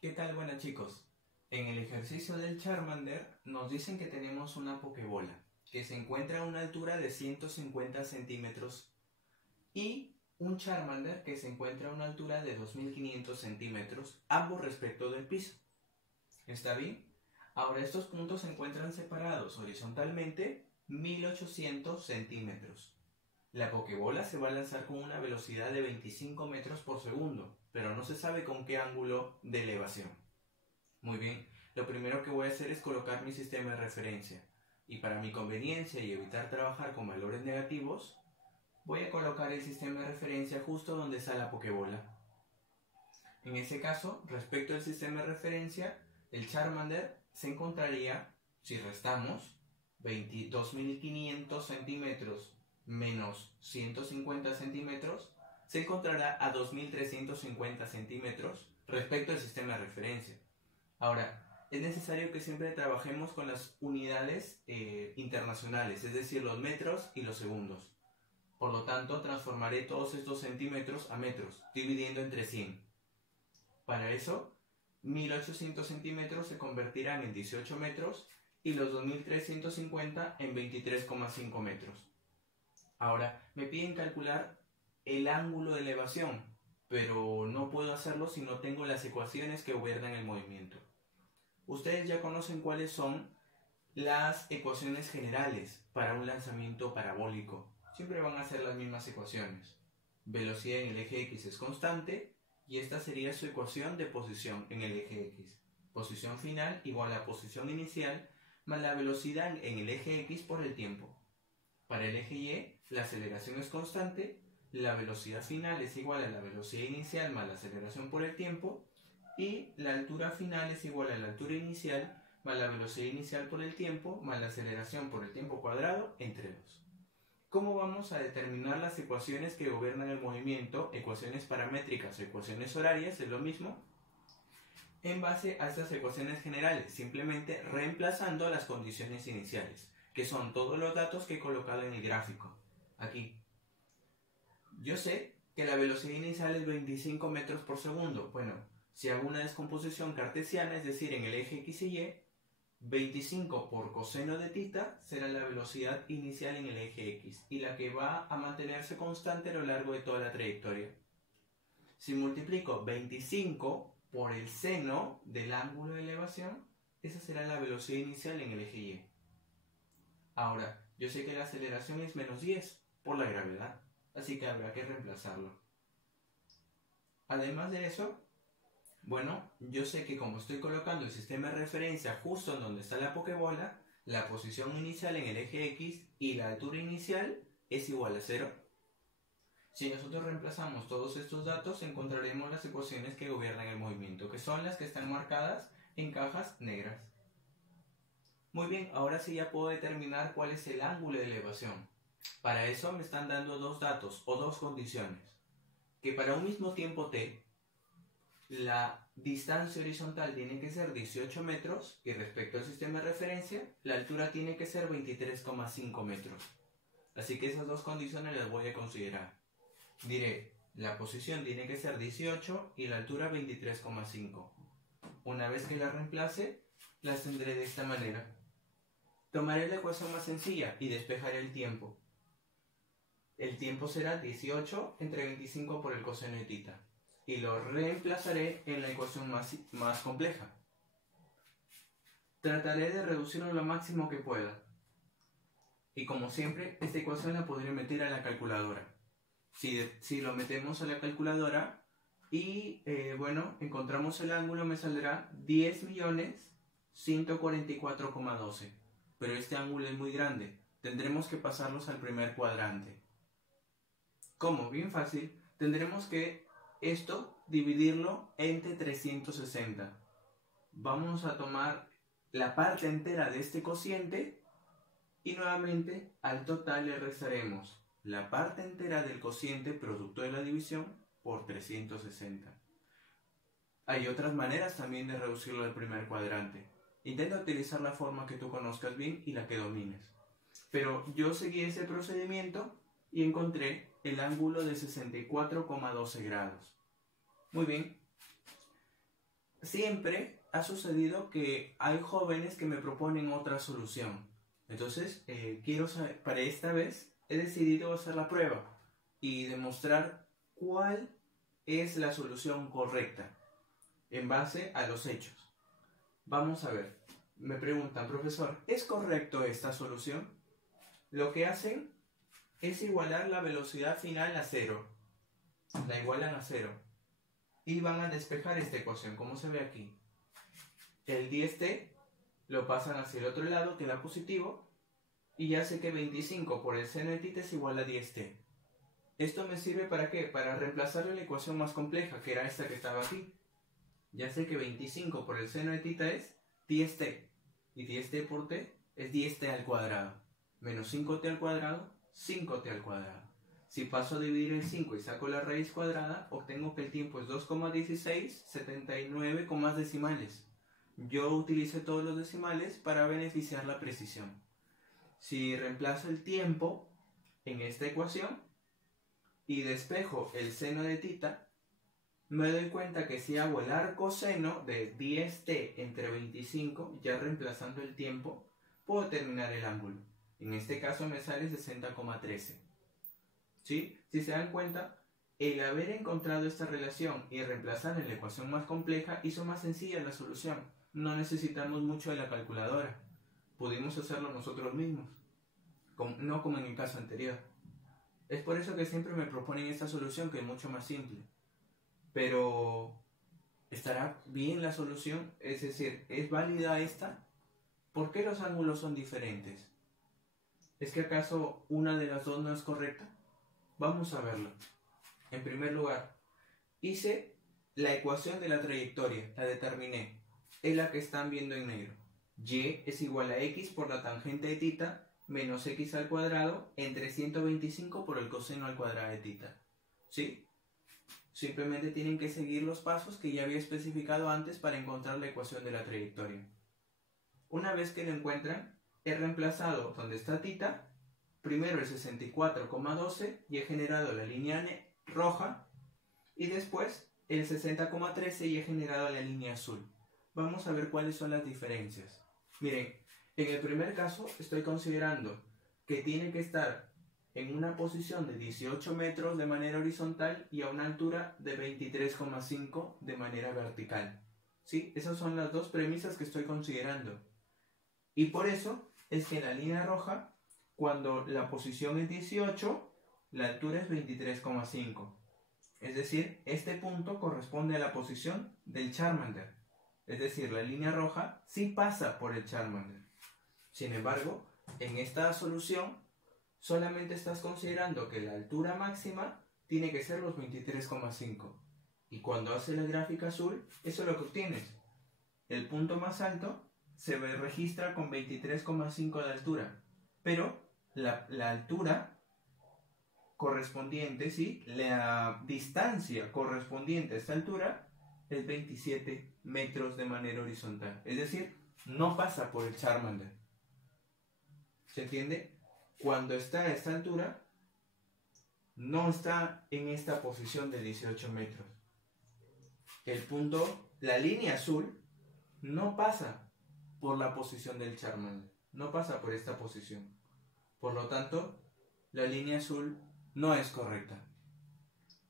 ¿Qué tal? Buenas chicos. En el ejercicio del Charmander nos dicen que tenemos una Pokébola que se encuentra a una altura de 150 centímetros y un Charmander que se encuentra a una altura de 2500 centímetros, ambos respecto del piso. ¿Está bien? Ahora estos puntos se encuentran separados horizontalmente 1800 centímetros. La Pokébola se va a lanzar con una velocidad de 25 metros por segundo, pero no se sabe con qué ángulo de elevación. Muy bien, lo primero que voy a hacer es colocar mi sistema de referencia. Y para mi conveniencia y evitar trabajar con valores negativos, voy a colocar el sistema de referencia justo donde está la Pokébola. En ese caso, respecto al sistema de referencia, el Charmander se encontraría, si restamos 22.500 centímetros menos 150 centímetros, se encontrará a 2.350 centímetros respecto al sistema de referencia. Ahora, es necesario que siempre trabajemos con las unidades internacionales, es decir, los metros y los segundos. Por lo tanto, transformaré todos estos centímetros a metros, dividiendo entre 100. Para eso, 1800 centímetros se convertirán en 18 metros y los 2350 en 23,5 metros. Ahora, me piden calcular el ángulo de elevación, pero no puedo hacerlo si no tengo las ecuaciones que gobiernan el movimiento. Ustedes ya conocen cuáles son las ecuaciones generales para un lanzamiento parabólico. Siempre van a ser las mismas ecuaciones. Velocidad en el eje X es constante y esta sería su ecuación de posición en el eje X. Posición final igual a posición inicial más la velocidad en el eje X por el tiempo. Para el eje Y, la aceleración es constante, la velocidad final es igual a la velocidad inicial más la aceleración por el tiempo y la altura final es igual a la altura inicial más la velocidad inicial por el tiempo más la aceleración por el tiempo cuadrado entre 2. ¿Cómo vamos a determinar las ecuaciones que gobiernan el movimiento? Ecuaciones paramétricas o ecuaciones horarias, es lo mismo. En base a estas ecuaciones generales, simplemente reemplazando las condiciones iniciales, que son todos los datos que he colocado en el gráfico. Aquí. Yo sé que la velocidad inicial es 25 metros por segundo. Bueno, si hago una descomposición cartesiana, es decir, en el eje X y Y, 25 por coseno de tita será la velocidad inicial en el eje X y la que va a mantenerse constante a lo largo de toda la trayectoria. Si multiplico 25 por el seno del ángulo de elevación, esa será la velocidad inicial en el eje Y. Ahora, yo sé que la aceleración es menos 10 por la gravedad, así que habrá que reemplazarlo. Además de eso, bueno, yo sé que como estoy colocando el sistema de referencia justo en donde está la Pokébola, la posición inicial en el eje X y la altura inicial es igual a 0. Si nosotros reemplazamos todos estos datos, encontraremos las ecuaciones que gobiernan el movimiento, que son las que están marcadas en cajas negras. Muy bien, ahora sí ya puedo determinar cuál es el ángulo de elevación. Para eso me están dando dos datos o dos condiciones. Que para un mismo tiempo t, la distancia horizontal tiene que ser 18 metros y respecto al sistema de referencia, la altura tiene que ser 23,5 metros. Así que esas dos condiciones las voy a considerar. Diré, la posición tiene que ser 18 y la altura 23,5. Una vez que las reemplace, las tendré de esta manera. Tomaré la ecuación más sencilla y despejaré el tiempo. El tiempo será 18 entre 25 por el coseno de tita. Y lo reemplazaré en la ecuación más compleja. Trataré de reducirlo lo máximo que pueda. Y como siempre, esta ecuación la podré meter a la calculadora. Si lo metemos a la calculadora y bueno, encontramos el ángulo, me saldrá 10.144,12. Pero este ángulo es muy grande. Tendremos que pasarlos al primer cuadrante. ¿Cómo? Bien fácil. Tendremos que esto dividirlo entre 360. Vamos a tomar la parte entera de este cociente y nuevamente al total le restaremos la parte entera del cociente producto de la división por 360. Hay otras maneras también de reducirlo al primer cuadrante. Intenta utilizar la forma que tú conozcas bien y la que domines. Pero yo seguí ese procedimiento y encontré el ángulo de 64,12 grados. Muy bien. siempre ha sucedido que hay jóvenes que me proponen otra solución. Entonces, quiero saber, para esta vez he decidido hacer la prueba y demostrar cuál es la solución correcta en base a los hechos. Vamos a ver. Me preguntan, profesor, ¿es correcto esta solución? Lo que hacen es igualar la velocidad final a cero. La igualan a cero. Y van a despejar esta ecuación, como se ve aquí. El 10t lo pasan hacia el otro lado, que da positivo, y ya sé que 25 por el seno de θ es igual a 10t. ¿Esto me sirve para qué? Para reemplazarle la ecuación más compleja, que era esta que estaba aquí. Ya sé que 25 por el seno de θ es 10t, y 10t por t es 10t al cuadrado, menos 5t al cuadrado, 5t al cuadrado. Si paso a dividir el 5 y saco la raíz cuadrada, obtengo que el tiempo es 2,1679 con más decimales. Yo utilicé todos los decimales para beneficiar la precisión. Si reemplazo el tiempo en esta ecuación y despejo el seno de θ, me doy cuenta que si hago el arcoseno de 10t entre 25, ya reemplazando el tiempo, puedo determinar el ángulo. En este caso me sale 60,13. ¿Sí? Si se dan cuenta, el haber encontrado esta relación y reemplazar en la ecuación más compleja hizo más sencilla la solución. No necesitamos mucho de la calculadora. Pudimos hacerlo nosotros mismos, no como en el caso anterior. Es por eso que siempre me proponen esta solución, que es mucho más simple. Pero, ¿estará bien la solución? Es decir, ¿es válida esta? ¿Por qué los ángulos son diferentes? ¿Es que acaso una de las dos no es correcta? Vamos a verlo. En primer lugar, hice la ecuación de la trayectoria, la determiné. Es la que están viendo en negro. Y es igual a x por la tangente de θ menos x al cuadrado entre 125 por el coseno al cuadrado de θ. ¿Sí? Simplemente tienen que seguir los pasos que ya había especificado antes para encontrar la ecuación de la trayectoria. Una vez que lo encuentran, he reemplazado donde está θ, primero el 64,12 y he generado la línea roja, y después el 60,13 y he generado la línea azul. Vamos a ver cuáles son las diferencias. Miren, en el primer caso estoy considerando que tiene que estar en una posición de 18 metros de manera horizontal y a una altura de 23,5 de manera vertical. ¿Sí? Esas son las dos premisas que estoy considerando. Y por eso es que en la línea roja, cuando la posición es 18, la altura es 23,5. Es decir, este punto corresponde a la posición del Charmander. Es decir, la línea roja sí pasa por el Charmander. Sin embargo, en esta solución solamente estás considerando que la altura máxima tiene que ser los 23,5. Y cuando haces la gráfica azul, eso es lo que obtienes. El punto más alto se registra con 23,5 de altura. Pero la altura correspondiente, ¿sí? La distancia correspondiente a esta altura es 27 metros de manera horizontal. Es decir, no pasa por el Charmander. ¿Se entiende? Cuando está a esta altura, no está en esta posición de 18 metros. El punto, la línea azul, no pasa por la posición del Charmander. No pasa por esta posición. Por lo tanto, la línea azul no es correcta.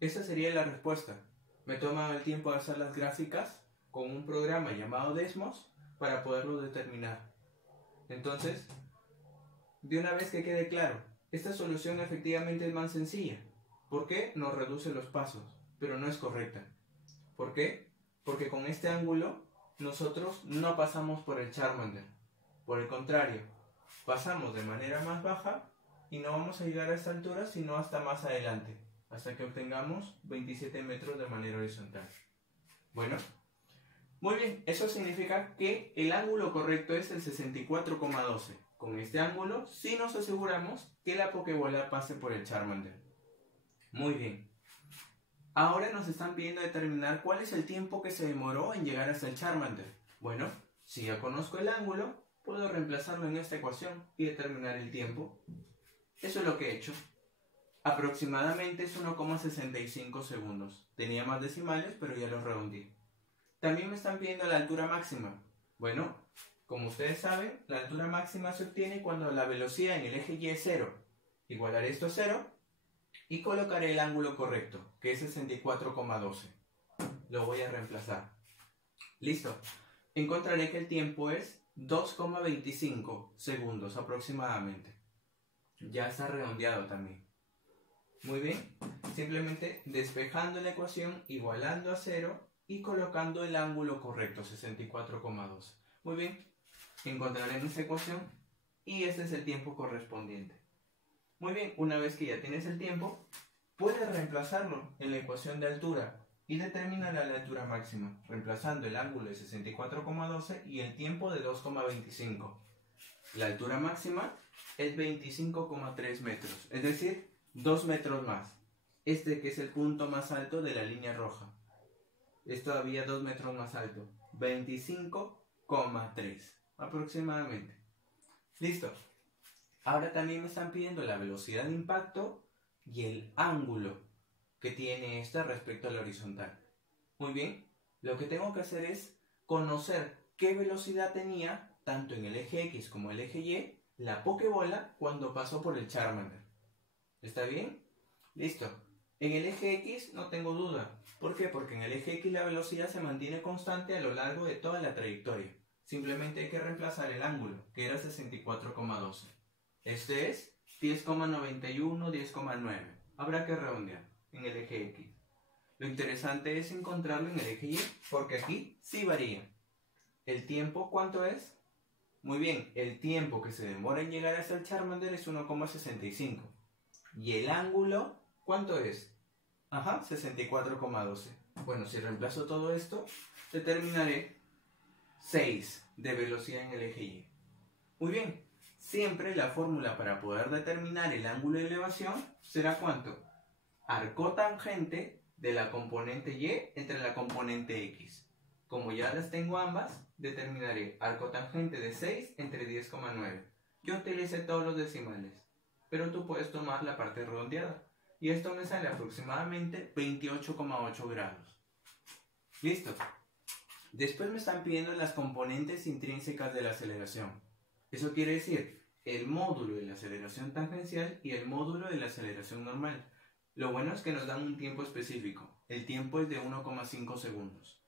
Esa sería la respuesta. Me toma el tiempo de hacer las gráficas con un programa llamado Desmos para poderlo determinar. Entonces, de una vez que quede claro, esta solución efectivamente es más sencilla. ¿Por qué? Nos reduce los pasos, pero no es correcta. ¿Por qué? Porque con este ángulo nosotros no pasamos por el Charmander. Por el contrario, pasamos de manera más baja y no vamos a llegar a esta altura sino hasta más adelante, hasta que obtengamos 27 metros de manera horizontal. Bueno, muy bien, eso significa que el ángulo correcto es el 64,12. Con este ángulo sí nos aseguramos que la Pokébola pase por el Charmander. Muy bien. Ahora nos están pidiendo determinar cuál es el tiempo que se demoró en llegar hasta el Charmander. Bueno, si ya conozco el ángulo, puedo reemplazarlo en esta ecuación y determinar el tiempo. Eso es lo que he hecho. Aproximadamente es 1,65 segundos. Tenía más decimales, pero ya los redondeé. También me están pidiendo la altura máxima. Bueno, como ustedes saben, la altura máxima se obtiene cuando la velocidad en el eje Y es 0. Igualaré esto a 0 y colocaré el ángulo correcto, que es 64,12. Lo voy a reemplazar. Listo. Encontraré que el tiempo es 2,25 segundos aproximadamente. Ya está redondeado también. Muy bien. Simplemente despejando la ecuación, igualando a 0 y colocando el ángulo correcto, 64,12. Muy bien. Encontraremos esa ecuación y este es el tiempo correspondiente. Muy bien, una vez que ya tienes el tiempo, puedes reemplazarlo en la ecuación de altura y determinar la altura máxima, reemplazando el ángulo de 64,12 y el tiempo de 2,25. La altura máxima es 25,3 metros, es decir, 2 metros más. Este que es el punto más alto de la línea roja. Es todavía 2 metros más alto, 25,3 aproximadamente. Listo. Ahora también me están pidiendo la velocidad de impacto y el ángulo que tiene esta respecto a la horizontal. Muy bien, lo que tengo que hacer es conocer qué velocidad tenía tanto en el eje X como el eje Y la Pokébola cuando pasó por el Charmander. ¿Está bien? Listo. En el eje X no tengo duda. ¿Por qué? Porque en el eje X la velocidad se mantiene constante a lo largo de toda la trayectoria. Simplemente hay que reemplazar el ángulo, que era 64,12. Este es 10,91, 10,9. Habrá que redondear en el eje X. Lo interesante es encontrarlo en el eje Y, porque aquí sí varía. ¿El tiempo cuánto es? Muy bien, el tiempo que se demora en llegar hasta el Charmander es 1,65. ¿Y el ángulo cuánto es? Ajá, 64,12. Bueno, si reemplazo todo esto, determinaré 6 de velocidad en el eje Y. Muy bien, siempre la fórmula para poder determinar el ángulo de elevación será ¿cuánto? Arco tangente de la componente Y entre la componente X. Como ya las tengo ambas, determinaré arco tangente de 6 entre 10,9. Yo utilicé todos los decimales, pero tú puedes tomar la parte redondeada. Y esto me sale aproximadamente 28,8 grados. Listo. Después me están pidiendo las componentes intrínsecas de la aceleración. Eso quiere decir el módulo de la aceleración tangencial y el módulo de la aceleración normal. Lo bueno es que nos dan un tiempo específico. El tiempo es de 1,5 segundos.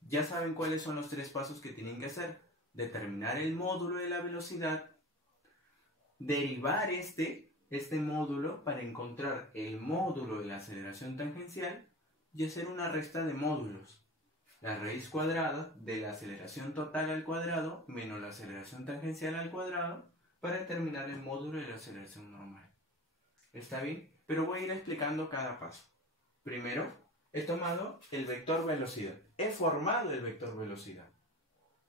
Ya saben cuáles son los 3 pasos que tienen que hacer. Determinar el módulo de la velocidad, derivar este módulo para encontrar el módulo de la aceleración tangencial y hacer una resta de módulos. La raíz cuadrada de la aceleración total al cuadrado menos la aceleración tangencial al cuadrado para determinar el módulo de la aceleración normal. ¿Está bien? Pero voy a ir explicando cada paso. Primero, he tomado el vector velocidad. He formado el vector velocidad.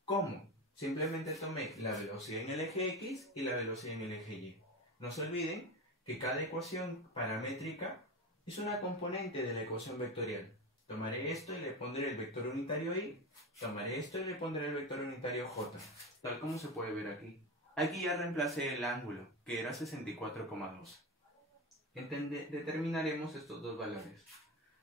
¿Cómo? Simplemente tomé la velocidad en el eje X y la velocidad en el eje Y. No se olviden que cada ecuación paramétrica es una componente de la ecuación vectorial. Tomaré esto y le pondré el vector unitario Y. Tomaré esto y le pondré el vector unitario J. Tal como se puede ver aquí. Aquí ya reemplacé el ángulo, que era 64,12. Determinaremos estos dos valores.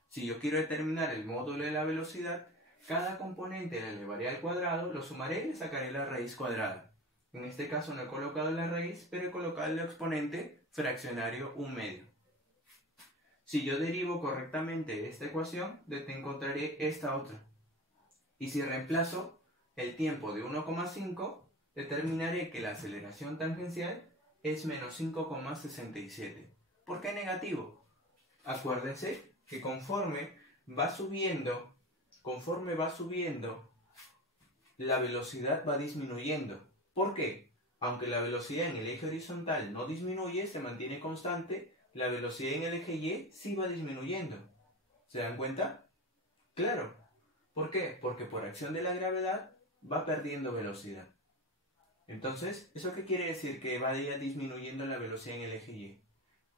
Si yo quiero determinar el módulo de la velocidad, cada componente la elevaré al cuadrado, lo sumaré y le sacaré la raíz cuadrada. En este caso no he colocado la raíz, pero he colocado el exponente fraccionario 1/2. Si yo derivo correctamente esta ecuación, encontraré esta otra. Y si reemplazo el tiempo de 1,5, determinaré que la aceleración tangencial es menos 5,67. ¿Por qué negativo? Acuérdense que conforme va subiendo, la velocidad va disminuyendo. ¿Por qué? Aunque la velocidad en el eje horizontal no disminuye, se mantiene constante, la velocidad en el eje Y sí va disminuyendo. ¿Se dan cuenta? Claro. ¿Por qué? Porque por acción de la gravedad va perdiendo velocidad. Entonces, ¿eso qué quiere decir? Que va disminuyendo la velocidad en el eje Y.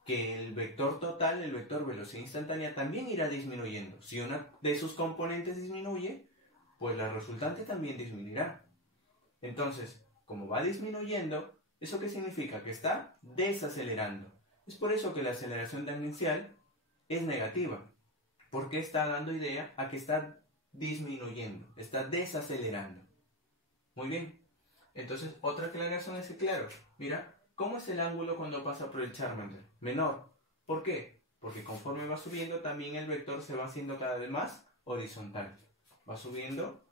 Que el vector total, el vector velocidad instantánea, también irá disminuyendo. Si una de sus componentes disminuye, pues la resultante también disminuirá. Entonces, como va disminuyendo, ¿eso qué significa? Que está desacelerando. Es por eso que la aceleración tangencial es negativa, porque está dando idea a que está disminuyendo, está desacelerando. Muy bien. Entonces, otra aclaración es que, claro, mira, ¿cómo es el ángulo cuando pasa por el Charmander? Menor. ¿Por qué? Porque conforme va subiendo, también el vector se va haciendo cada vez más horizontal. Va subiendo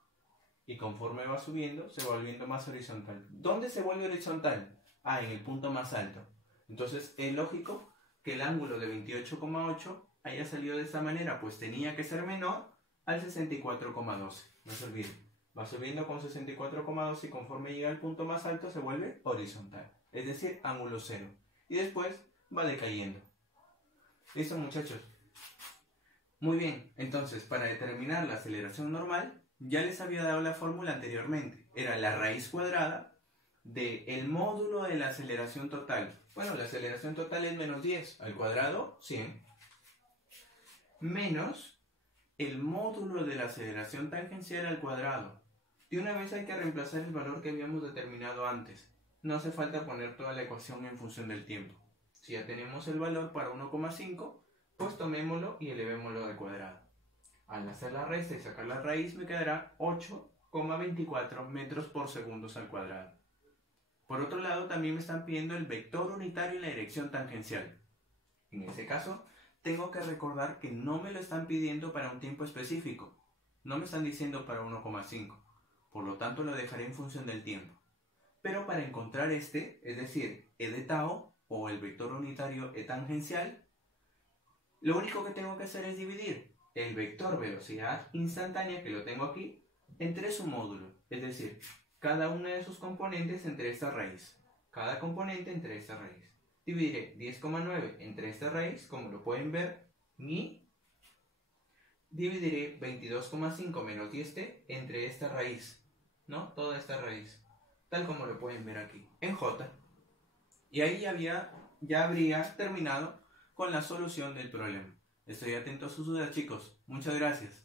y conforme va subiendo, se va volviendo más horizontal. ¿Dónde se vuelve horizontal? En el punto más alto. Entonces, es lógico que el ángulo de 28,8 haya salido de esta manera, pues tenía que ser menor al 64,12. No se olviden. Va subiendo con 64,2 y conforme llega al punto más alto se vuelve horizontal, es decir, ángulo cero. Y después va decayendo. ¿Listo, muchachos? Muy bien, entonces para determinar la aceleración normal, ya les había dado la fórmula anteriormente. Era la raíz cuadrada del módulo de la aceleración total. Bueno, la aceleración total es menos 10 al cuadrado, 100. Menos el módulo de la aceleración tangencial al cuadrado. De una vez hay que reemplazar el valor que habíamos determinado antes. No hace falta poner toda la ecuación en función del tiempo. Si ya tenemos el valor para 1,5, pues tomémoslo y elevémoslo al cuadrado. Al hacer la resta y sacar la raíz me quedará 8,24 metros por segundo al cuadrado. Por otro lado, también me están pidiendo el vector unitario en la dirección tangencial. En ese caso, tengo que recordar que no me lo están pidiendo para un tiempo específico. No me están diciendo para 1,5. Por lo tanto, lo dejaré en función del tiempo. Pero para encontrar este, es decir, E de tau, o el vector unitario E tangencial, lo único que tengo que hacer es dividir el vector velocidad instantánea, que lo tengo aquí, entre su módulo. Es decir, cada una de sus componentes entre esta raíz. Cada componente entre esta raíz. Dividiré 10,9 entre esta raíz, como lo pueden ver, mi. Dividiré 22,5 menos 10t entre esta raíz, ¿no? Toda esta raíz, tal como lo pueden ver aquí, en J. Y ahí ya habría terminado con la solución del problema. Estoy atento a sus dudas, chicos. Muchas gracias.